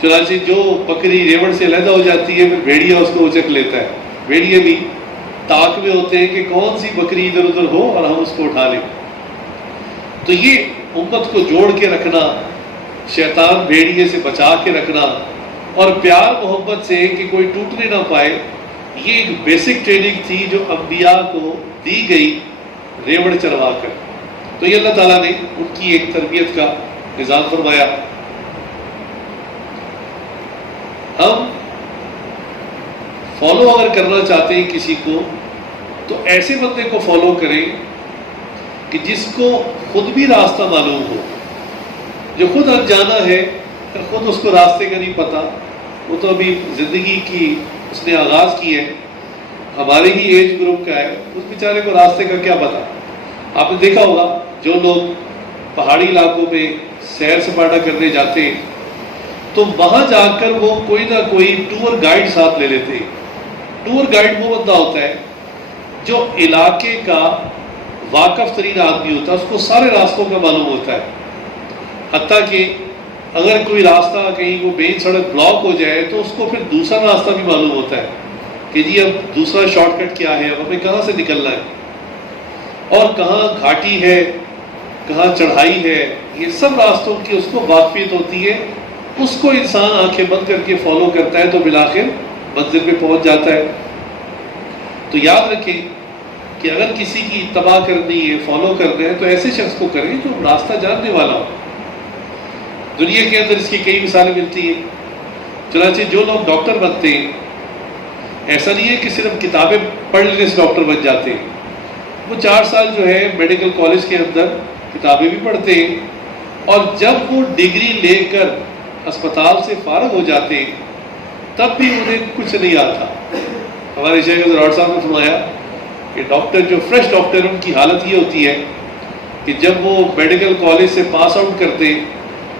چنانچہ جو بکری ریوڑ سے علیحدہ ہو جاتی ہے، پھر بھیڑیا اس کو اچک لیتا ہے۔ بھیڑیے بھی تاک میں ہوتے ہیں کہ کون سی بکری ادھر ادھر ہو اور ہم اس کو اٹھا لیں۔ تو یہ امت کو جوڑ کے رکھنا، شیطان بھیڑیے سے بچا کے رکھنا، اور پیار محبت سے کہ کوئی ٹوٹنے نہ پائے، یہ ایک بیسک ٹریننگ تھی جو انبیاء کو دی گئی ریوڑ چروا کر۔ تو یہ اللہ تعالیٰ نے ان کی ایک تربیت کا نظام فرمایا۔ ہم فالو اگر کرنا چاہتے ہیں کسی کو، تو ایسے بندے کو فالو کریں کہ جس کو خود بھی راستہ معلوم ہو، جو خود انجانا ہے، خود اس کو راستے کا نہیں پتا، وہ تو ابھی زندگی کی اس نے آغاز کی ہے، ہمارے ہی ایج گروپ کا ہے، اس بیچارے کو راستے کا کیا پتا۔ آپ نے دیکھا ہوگا جو لوگ پہاڑی علاقوں میں سیر سپاٹا کرنے جاتے ہیں، تو وہاں جا کر وہ کوئی نہ کوئی ٹور گائیڈ ساتھ لے لیتے ہیں۔ ٹور گائیڈ وہ بندہ ہوتا ہے جو علاقے کا واقف ترین آدمی ہوتا ہے، اس کو سارے راستوں کا معلوم ہوتا ہے، حتیٰ کہ اگر کوئی راستہ کہیں کو مین سڑک بلاک ہو جائے تو اس کو پھر دوسرا راستہ بھی معلوم ہوتا ہے کہ جی اب دوسرا شارٹ کٹ کیا ہے، اب ہمیں کہاں سے نکلنا ہے، اور کہاں گھاٹی ہے، کہاں چڑھائی ہے، یہ سب راستوں کی اس کو واقفیت ہوتی ہے۔ اس کو انسان آنکھیں بند کر کے فالو کرتا ہے تو بالآخر منزل پہ پہنچ جاتا ہے۔ تو یاد رکھیں کہ اگر کسی کی اتباع کرنی ہے، فالو کرنا ہے، تو ایسے شخص کو کریں جو راستہ جاننے والا ہو۔ دنیا کے اندر اس کی کئی مثالیں ملتی ہیں۔ چنانچہ جو لوگ ڈاکٹر بنتے ہیں، ایسا نہیں ہے کہ صرف کتابیں پڑھ لینے سے ڈاکٹر بن جاتے ہیں، وہ 4 سال جو ہے میڈیکل کالج کے اندر کتابیں بھی پڑھتے ہیں، اور جب وہ ڈگری لے کر اسپتال سے فارغ ہو جاتے ہیں تب بھی انہیں کچھ نہیں آتا۔ ہمارے شیخ ضرور صاحب نے فرمایا کہ ڈاکٹر جو فریش ڈاکٹر، ان کی حالت یہ ہوتی ہے کہ جب وہ میڈیکل کالج سے پاس آؤٹ کرتے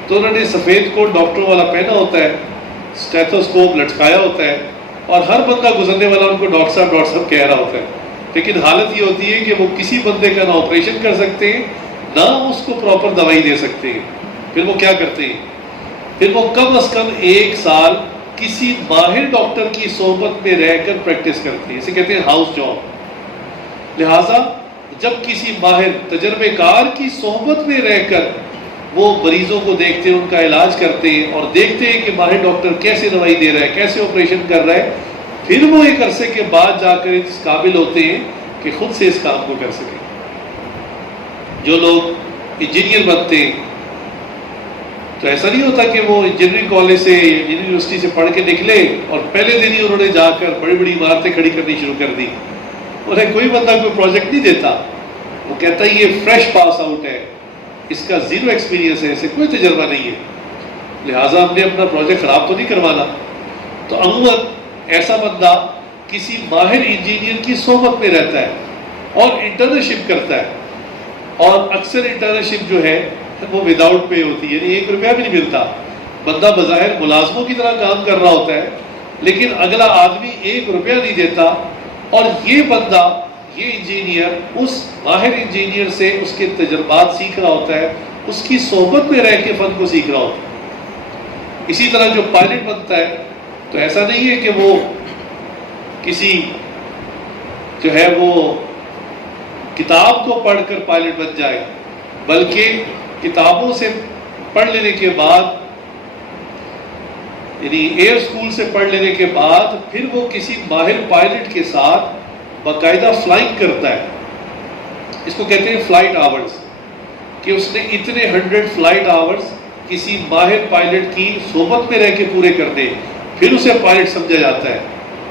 تو انہوں نے سفید کوٹ ڈاکٹروں والا پہنا ہوتا ہے، اسٹیتھوسکوپ لٹکایا ہوتا ہے، اور ہر بندہ گزرنے والا ان کو ڈاکٹر صاحب کہہ رہا ہوتا ہے، لیکن حالت یہ ہوتی ہے کہ وہ کسی بندے کا نہ آپریشن کر سکتے ہیں، نہ اس کو پراپر دوائی دے سکتے ہیں۔ پھر وہ کیا کرتے ہیں؟ پھر وہ کم از کم 1 سال کسی ماہر ڈاکٹر کی صحبت میں رہ کر پریکٹس کرتے ہیں، اسے کہتے ہیں ہاؤس جاب۔ لہٰذا جب کسی ماہر تجربے کار کی صحبت میں رہ کر وہ مریضوں کو دیکھتے ہیں، ان کا علاج کرتے ہیں اور دیکھتے ہیں کہ ماہر ڈاکٹر کیسے دوائی دے رہا ہے، کیسے آپریشن کر رہا ہے، پھر وہ ایک عرصے کے بعد جا کر اس قابل ہوتے ہیں کہ خود سے اس کام کو کر سکیں۔ جو لوگ انجینئر بنتے ہیں تو ایسا نہیں ہوتا کہ وہ انجینئرنگ کالج سے یونیورسٹی سے پڑھ کے نکلے اور پہلے دن ہی انہوں نے جا کر بڑی بڑی عمارتیں کھڑی کرنی شروع کر دی۔ انہیں کوئی بندہ کوئی پروجیکٹ نہیں دیتا، وہ کہتا ہے یہ فریش پاس آؤٹ ہے، اس کا زیرو ایکسپیرینس ہے، اسے کوئی تجربہ نہیں ہے، لہٰذا ہم نے اپنا پروجیکٹ خراب تو نہیں کروانا۔ تو عموماً ایسا بندہ کسی ماہر انجینئر کی صحبت میں رہتا ہے اور انٹرنشپ کرتا ہے، اور اکثر انٹرنشپ جو ہے وہ وداؤٹ پے ہوتی ہے، یعنی 1 روپیہ بھی نہیں ملتا۔ بندہ بظاہر ملازموں کی طرح کام کر رہا ہوتا ہے لیکن اگلا آدمی 1 روپیہ نہیں دیتا، اور یہ بندہ، یہ انجینئر اس ماہر انجینئر سے اس کے تجربات سیکھ رہا ہوتا ہے، اس کی صحبت میں رہ کے فن کو سیکھ رہا ہوتا ہے۔ اسی طرح جو پائلٹ بنتا ہے تو ایسا نہیں ہے کہ وہ کسی جو ہے وہ کتاب کو پڑھ کر پائلٹ بن جائے، بلکہ کتابوں سے پڑھ لینے کے بعد، یعنی ایئر اسکول سے پڑھ لینے کے بعد پھر وہ کسی ماہر پائلٹ کے ساتھ باقاعدہ فلائنگ کرتا ہے۔ اس کو کہتے ہیں فلائٹ آورز، کہ اس نے اتنے 100 فلائٹ آورز کسی ماہر پائلٹ کی صحبت میں رہ کے پورے کر دے، پھر اسے پائلٹ سمجھا جاتا ہے۔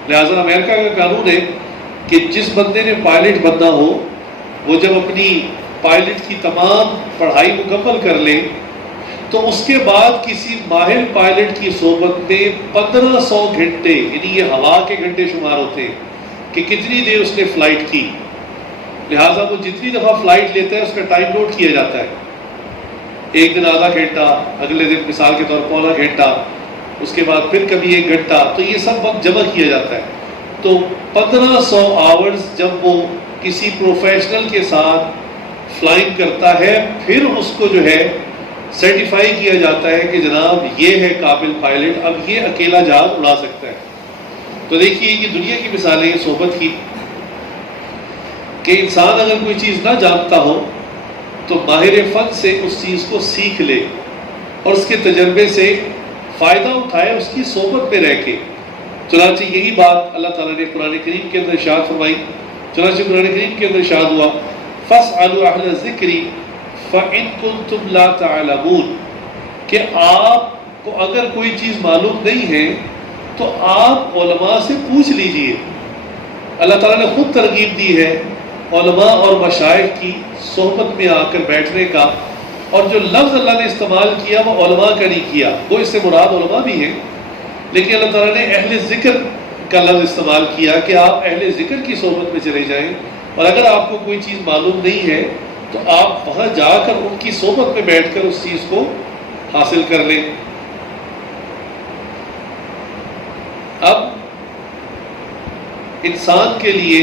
لہٰذا امریکہ کا قانون ہے کہ جس بندے نے پائلٹ بننا ہو وہ جب اپنی پائلٹ کی تمام پڑھائی مکمل کر لے تو اس کے بعد کسی ماہر پائلٹ کی صحبت میں 1500 گھنٹے، یعنی یہ ہوا کے گھنٹے شمار ہوتے ہیں کہ کتنی دیر اس نے فلائٹ کی، لہٰذا وہ جتنی دفعہ فلائٹ لیتا ہے اس کا ٹائم نوٹ کیا جاتا ہے۔ ایک دن آدھا گھنٹہ، اگلے دن مثال کے طور پر 1.25 گھنٹہ، اس کے بعد پھر کبھی 1 گھنٹہ، تو یہ سب وقت جمع کیا جاتا ہے۔ تو 1500 آورز جب وہ کسی پروفیشنل کے ساتھ فلائنگ کرتا ہے، پھر اس کو جو ہے سرٹیفائی کیا جاتا ہے کہ جناب یہ ہے قابل پائلٹ، اب یہ اکیلا جہاز اڑا سکتا ہے۔ تو دیکھیے یہ دنیا کی مثالیں ہیں صحبت کی، کہ انسان اگر کوئی چیز نہ جانتا ہو تو ماہر فن سے اس چیز کو سیکھ لے اور اس کے تجربے سے فائدہ اٹھائے، اس کی صحبت میں رہ کے۔ چنانچہ یہی بات اللہ تعالیٰ نے قرآن کریم کے اندر ارشاد فرمائی۔ چنانچہ قرآن کریم کے اندر ارشاد ہوا فَاسْأَلُوا أَهْلَ الذِّكْرِ فَإِن كُنتُمْ لَا تَعْلَمُونَ، کہ آپ کو اگر کوئی چیز معلوم نہیں ہے تو آپ علماء سے پوچھ لیجئے۔ اللہ تعالیٰ نے خود ترغیب دی ہے علماء اور مشائخ کی صحبت میں آ کر بیٹھنے کا، اور جو لفظ اللہ نے استعمال کیا وہ علماء کا نہیں کیا، وہ اس سے مراد علماء بھی ہیں، لیکن اللہ تعالیٰ نے اہل ذکر کا لفظ استعمال کیا کہ آپ اہل ذکر کی صحبت میں چلے جائیں، اور اگر آپ کو کوئی چیز معلوم نہیں ہے تو آپ وہاں جا کر ان کی صحبت میں بیٹھ کر اس چیز کو حاصل کر لیں۔ اب انسان کے لیے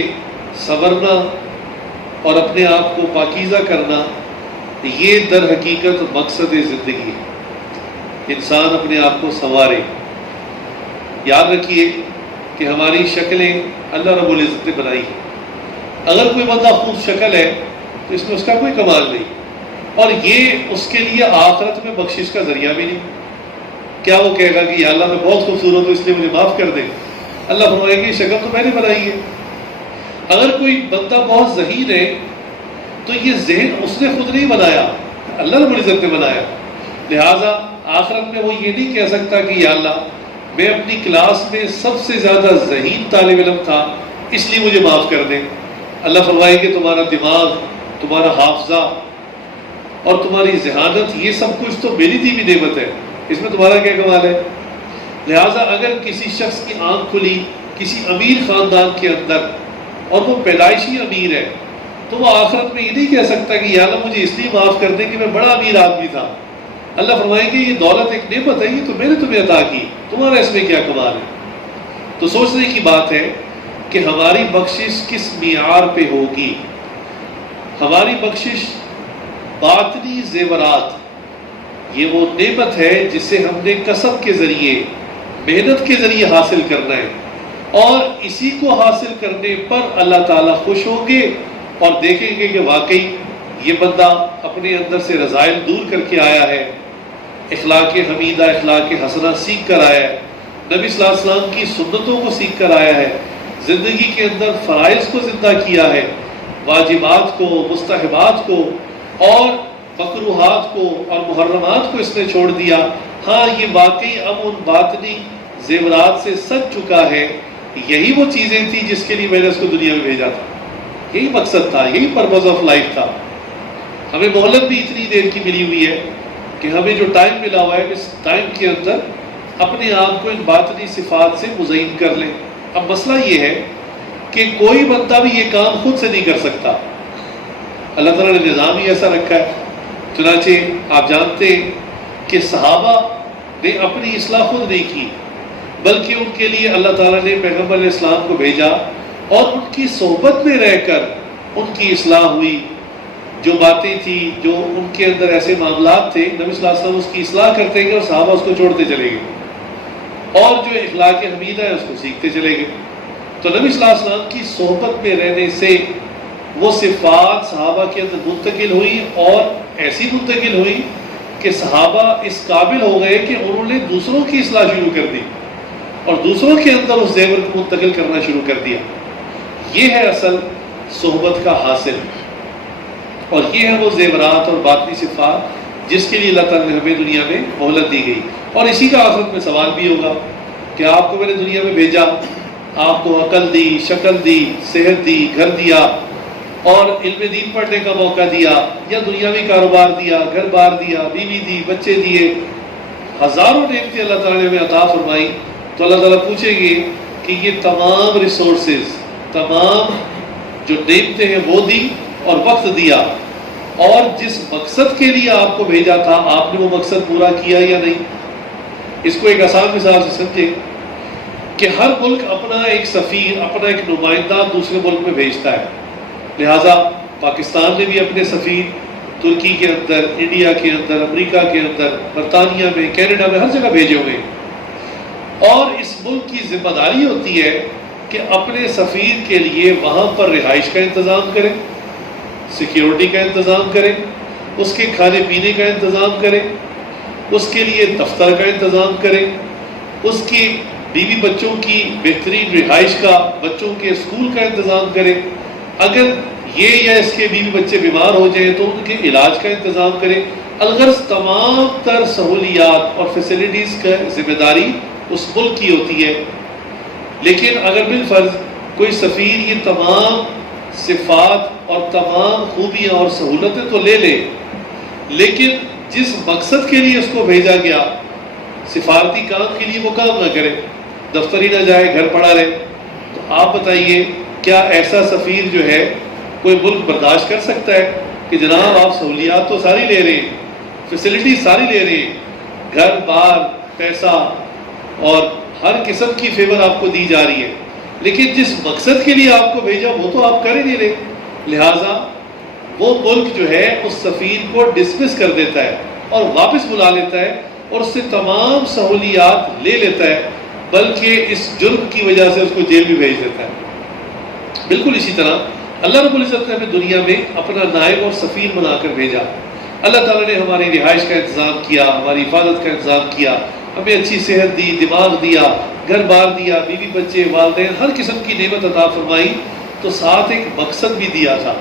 سنورنا اور اپنے آپ کو پاکیزہ کرنا یہ در حقیقت مقصد زندگی ہے، انسان اپنے آپ کو سنوارے۔ یاد رکھیے کہ ہماری شکلیں اللہ رب العزت نے بنائی ہیں، اگر کوئی بندہ خوب شکل ہے تو اس میں اس کا کوئی کمال نہیں، اور یہ اس کے لیے آخرت میں بخشش کا ذریعہ بھی نہیں۔ کیا وہ کہے گا کہ یا اللہ میں بہت خوبصورت ہوں اس لیے مجھے معاف کر دے؟ اللہ فرمائے گی شکل تو میں نے بنائی ہے۔ اگر کوئی بندہ بہت ذہین ہے تو یہ ذہن اس نے خود نہیں بنایا، اللہ رب العزت نے بنایا، لہٰذا آخرت میں وہ یہ نہیں کہہ سکتا کہ یا اللہ میں اپنی کلاس میں سب سے زیادہ ذہین طالب علم تھا اس لیے مجھے معاف کر دیں۔ اللہ فرمائے کہ تمہارا دماغ، تمہارا حافظہ اور تمہاری ذہانت یہ سب کچھ تو میری دی ہوئی نعمت ہے، اس میں تمہارا کیا کمال ہے؟ لہٰذا اگر کسی شخص کی آنکھ کھلی کسی امیر خاندان کے اندر اور وہ پیدائشی امیر ہے تو وہ آخرت میں یہ نہیں کہہ سکتا کہ یا اللہ مجھے اس لیے معاف کر دیں کہ میں بڑا امیر آدمی تھا۔ اللہ فرمائے گی یہ دولت ایک نعمت ہے، یہ تو میں نے تمہیں عطا کی، تمہارا اس میں کیا کمال ہے؟ تو سوچنے کی بات ہے کہ ہماری بخشش کس معیار پہ ہوگی۔ ہماری بخشش باطنی زیورات، یہ وہ نعمت ہے جسے ہم نے کسب کے ذریعے، محنت کے ذریعے حاصل کرنا ہے، اور اسی کو حاصل کرنے پر اللہ تعالیٰ خوش ہوں گے اور دیکھیں گے کہ واقعی یہ بندہ اپنے اندر سے رذائل دور کر کے آیا ہے، اخلاق حمیدہ اخلاق حسنہ سیکھ کر آیا ہے، نبی صلی اللہ علیہ وسلم کی سنتوں کو سیکھ کر آیا ہے، زندگی کے اندر فرائض کو زندہ کیا ہے، واجبات کو، مستحبات کو اور مکروہات کو اور محرمات کو اس نے چھوڑ دیا۔ ہاں یہ واقعی اب ان باطنی زیورات سے سج چکا ہے، یہی وہ چیزیں تھیں جس کے لیے میں نے اس کو دنیا میں بھیجا تھا، یہی مقصد تھا، یہی پرپز آف لائف تھا۔ ہمیں مہلت بھی اتنی دیر کی ملی ہوئی ہے کہ ہمیں جو ٹائم ملا ہوا ہے اس ٹائم کے اندر اپنے آپ کو ان باطنی صفات سے مزین کر لیں۔ اب مسئلہ یہ ہے کہ کوئی بندہ بھی یہ کام خود سے نہیں کر سکتا، اللہ تعالیٰ نے نظام ہی ایسا رکھا ہے۔ چنانچہ آپ جانتے ہیں کہ صحابہ نے اپنی اصلاح خود نہیں کی، بلکہ ان کے لیے اللہ تعالیٰ نے پیغمبر علیہ السلام کو بھیجا اور ان کی صحبت میں رہ کر ان کی اصلاح ہوئی۔ جو باتیں تھیں، جو ان کے اندر ایسے معاملات تھے، نبی صلی اللہ علیہ وسلم اس کی اصلاح کرتے گئے اور صحابہ اس کو چھوڑتے چلے گئے، اور جو اخلاق حمیدہ ہے اس کو سیکھتے چلے گئے۔ تو نبی صلی اللہ علیہ وسلم کی صحبت میں رہنے سے وہ صفات صحابہ کے اندر منتقل ہوئی، اور ایسی منتقل ہوئی کہ صحابہ اس قابل ہو گئے کہ انہوں نے دوسروں کی اصلاح شروع کر دی اور دوسروں کے اندر اس زیور کو منتقل کرنا شروع کر دیا۔ یہ ہے اصل صحبت کا حاصل، اور یہ ہے وہ زیورات اور باطنی صفات جس کے لیے اللہ تعالیٰ نے ہمیں دنیا میں مہلت دی گئی۔ اور اسی کا آخرت میں سوال بھی ہوگا کہ آپ کو میں نے دنیا میں بھیجا، آپ کو عقل دی، شکل دی، صحت دی، گھر دیا اور علم دین پڑھنے کا موقع دیا، یا دنیاوی کاروبار دیا، گھر بار دیا، بیوی دی، بچے دیے، ہزاروں نعمتیں اللہ تعالیٰ نے ہمیں عطا فرمائی، تو اللہ تعالیٰ پوچھیں گے کہ یہ تمام ریسورسز، تمام جو نعمتیں ہیں وہ دی اور وقت دیا، اور جس مقصد کے لیے آپ کو بھیجا تھا آپ نے وہ مقصد پورا کیا یا نہیں؟ اس کو ایک آسان مثال سے سمجھے کہ ہر ملک اپنا ایک سفیر، اپنا ایک نمائندہ دوسرے ملک میں بھیجتا ہے، لہٰذا پاکستان نے بھی اپنے سفیر ترکی کے اندر، انڈیا کے اندر، امریکہ کے اندر، برطانیہ میں، کینیڈا میں، ہر جگہ بھیجے ہوئے، اور اس ملک کی ذمہ داری ہوتی ہے کہ اپنے سفیر کے لیے وہاں پر رہائش کا انتظام کریں، سیکیورٹی کا انتظام کریں، اس کے کھانے پینے کا انتظام کریں، اس کے لیے دفتر کا انتظام کریں، اس کی بیوی بچوں کی بہترین رہائش کا، بچوں کے اسکول کا انتظام کریں، اگر یہ یا اس کے بیوی بچے بیمار ہو جائیں تو ان کے علاج کا انتظام کریں۔ الغرض تمام تر سہولیات اور فیسلٹیز کا ذمہ داری اس ملک کی ہوتی ہے، لیکن اگر بالفرض کوئی سفیر یہ تمام صفات اور تمام خوبیاں اور سہولتیں تو لے لے، لیکن جس مقصد کے لیے اس کو بھیجا گیا، سفارتی کام کے لیے وہ کام نہ کرے، دفتر ہی نہ جائے، گھر پڑا رہے، تو آپ بتائیے کیا ایسا سفیر جو ہے کوئی ملک برداشت کر سکتا ہے کہ جناب آپ سہولیات تو ساری لے رہے ہیں، فیسلٹی ساری لے رہے ہیں، گھر بار، پیسہ اور ہر قسم کی فیور آپ کو دی جا رہی ہے، لیکن جس مقصد کے لیے آپ کو بھیجا وہ تو آپ کر ہی نہیں رہے؟ لہٰذا وہ ملک جو ہے اس سفیر کو ڈسمس کر دیتا ہے اور واپس بلا لیتا ہے اور اس سے تمام سہولیات لے لیتا ہے، بلکہ اس جرم کی وجہ سے اس کو جیل بھی بھیج دیتا ہے۔ بالکل اسی طرح اللہ رب العزت نے ہمیں دنیا میں اپنا نائب اور سفیر بنا کر بھیجا۔ اللہ تعالیٰ نے ہماری رہائش کا انتظام کیا، ہماری حفاظت کا انتظام کیا، ہمیں اچھی صحت دی، دماغ دیا، گھر بار دیا، بیوی بچے، والدین، ہر قسم کی نعمت عطا فرمائی، تو ساتھ ایک مقصد بھی دیا تھا۔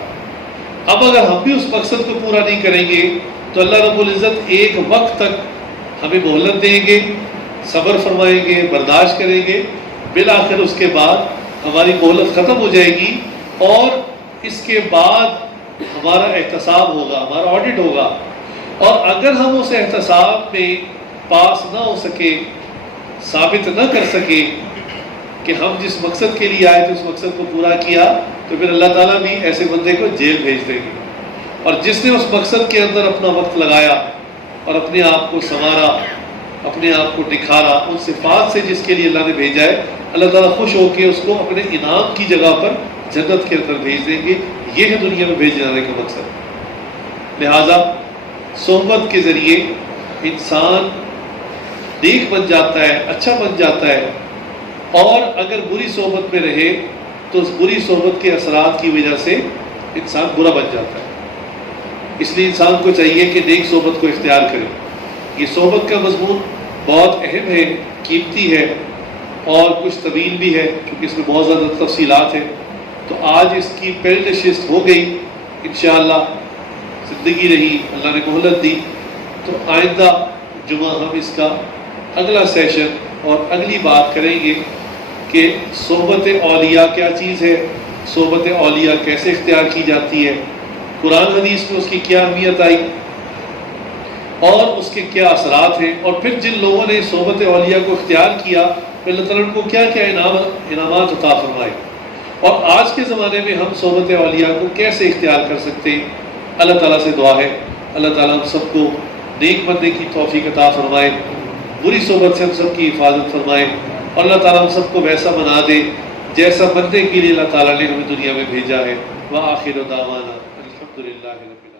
اب اگر ہم بھی اس مقصد کو پورا نہیں کریں گے تو اللہ رب العزت ایک وقت تک ہمیں مہلت دیں گے، صبر فرمائیں گے، برداشت کریں گے، بالآخر اس کے بعد ہماری مہلت ختم ہو جائے گی، اور اس کے بعد ہمارا احتساب ہوگا، ہمارا آڈٹ ہوگا، اور اگر ہم اس احتساب میں پاس نہ ہو سکے، ثابت نہ کر سکے کہ ہم جس مقصد کے لیے آئے تھے اس مقصد کو پورا کیا، تو پھر اللہ تعالیٰ بھی ایسے بندے کو جیل بھیج دیں گے۔ اور جس نے اس مقصد کے اندر اپنا وقت لگایا اور اپنے آپ کو سنوارا، اپنے آپ کو نکھارا ان صفات سے جس کے لیے اللہ نے بھیجا ہے، اللہ تعالیٰ خوش ہو کے اس کو اپنے انعام کی جگہ پر جنت کے اندر بھیج دیں گے۔ یہ ہے دنیا میں بھیج جانے کا مقصد۔ لہٰذا صحبت کے ذریعے انسان نیک بن جاتا ہے، اچھا بن جاتا ہے، اور اگر بری صحبت میں رہے تو اس بری صحبت کے اثرات کی وجہ سے انسان برا بن جاتا ہے۔ اس لیے انسان کو چاہیے کہ نیک صحبت کو اختیار کرے۔ یہ صحبت کا مضمون بہت اہم ہے، قیمتی ہے اور کچھ طویل بھی ہے کیونکہ اس میں بہت زیادہ تفصیلات ہیں۔ تو آج اس کی پہلی نشست ہو گئی، انشاءاللہ زندگی رہی، اللہ نے مہلت دی تو آئندہ جمعہ ہم اس کا اگلا سیشن اور اگلی بات کریں گے کہ صحبت اولیاء کیا چیز ہے، صحبت اولیاء کیسے اختیار کی جاتی ہے، قرآن حدیث میں اس کی کیا اہمیت آئی اور اس کے کیا اثرات ہیں، اور پھر جن لوگوں نے صحبت اولیاء کو اختیار کیا اللہ تعالیٰ ان کو کیا کیا انعامات عطا فرمائے، اور آج کے زمانے میں ہم صحبت اولیاء کو کیسے اختیار کر سکتے ہیں۔ اللہ تعالیٰ سے دعا ہے اللہ تعالیٰ ہم سب کو نیک بننے کی توفیق عطا فرمائے، بری صحبت سے ہم سب کی حفاظت فرمائے، اور اللہ تعالیٰ ہم سب کو ویسا بنا دے جیسا بننے کے لیے اللہ تعالیٰ نے ہمیں دنیا میں بھیجا ہے۔ وآخر دعوانا الحمدللہ رب العالمین۔